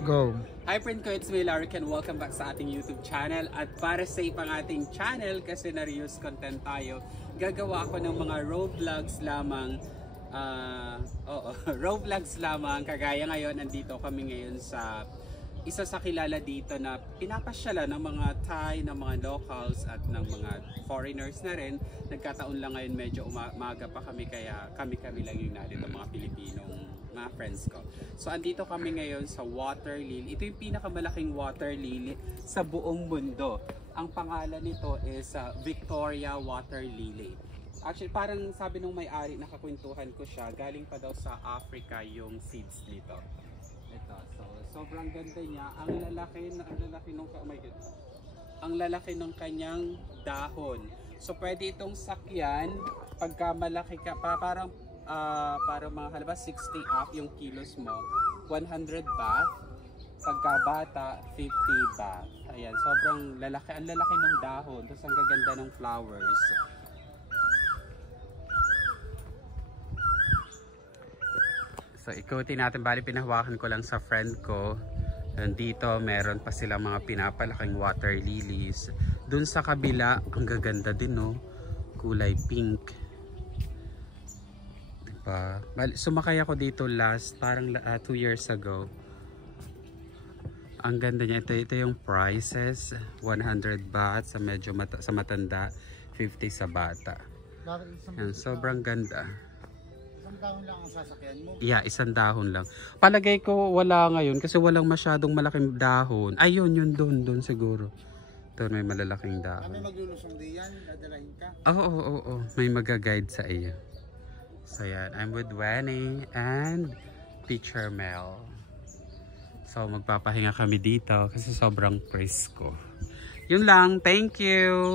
Go! Hi friend ko, it's me Larrick and welcome back sa ating YouTube channel. At para safe ang ating channel kasi na-reuse content tayo, gagawa ako ng mga road vlogs lamang. Road vlogs lamang. Kagaya ngayon, andito kami ngayon sa isa sa kilala dito na pinapasyalan ng mga Thai, ng mga locals at ng mga foreigners na rin. Nagkataon lang ngayon medyo umaga pa kami kaya kami lang yung narito mga Pilipinong mga friends ko. So andito kami ngayon sa water lily. Ito yung pinakamalaking water lily sa buong mundo. Ang pangalan nito is Victoria water lily. Actually parang sabi nung may-ari, nakakwentuhan ko siya, galing pa daw sa Africa yung seeds nito. Ito, so sobrang ganda niya. Ang lalaki ng kanyang dahon. So pwede itong sakyan pagka malaki ka, parang mga halimbawa 60 up yung kilos mo, 100 baht. Pagka bata, 50 baht. Ayan, sobrang lalaki, ang lalaki ng dahon, tapos ang gaganda ng flowers. So ikutin natin, bali pinahawakan ko lang sa friend ko. Dito meron pa silang mga pinapalaking water lilies. Dun sa kabila, ang gaganda din, no? Kulay pink. Diba? Sumakay ako dito last, parang 2 years ago. Ang ganda niya. Ito yung prices. 100 baht sa medyo sa matanda, 50 sa bata. Yan, sobrang ganda. Dahon lang ang sasakyan mo? Yeah, 1 dahon lang. Palagay ko wala ngayon kasi walang masyadong malaking dahon. Ayun, yun doon siguro. Ito may malalaking dahon. Kami maglulusong diyan, dadalahin ka? Oo. May mag-guide sa iyo. So yan, I'm with Wenny and Teacher Mel. So magpapahinga kami dito kasi sobrang presko. Yun lang, thank you!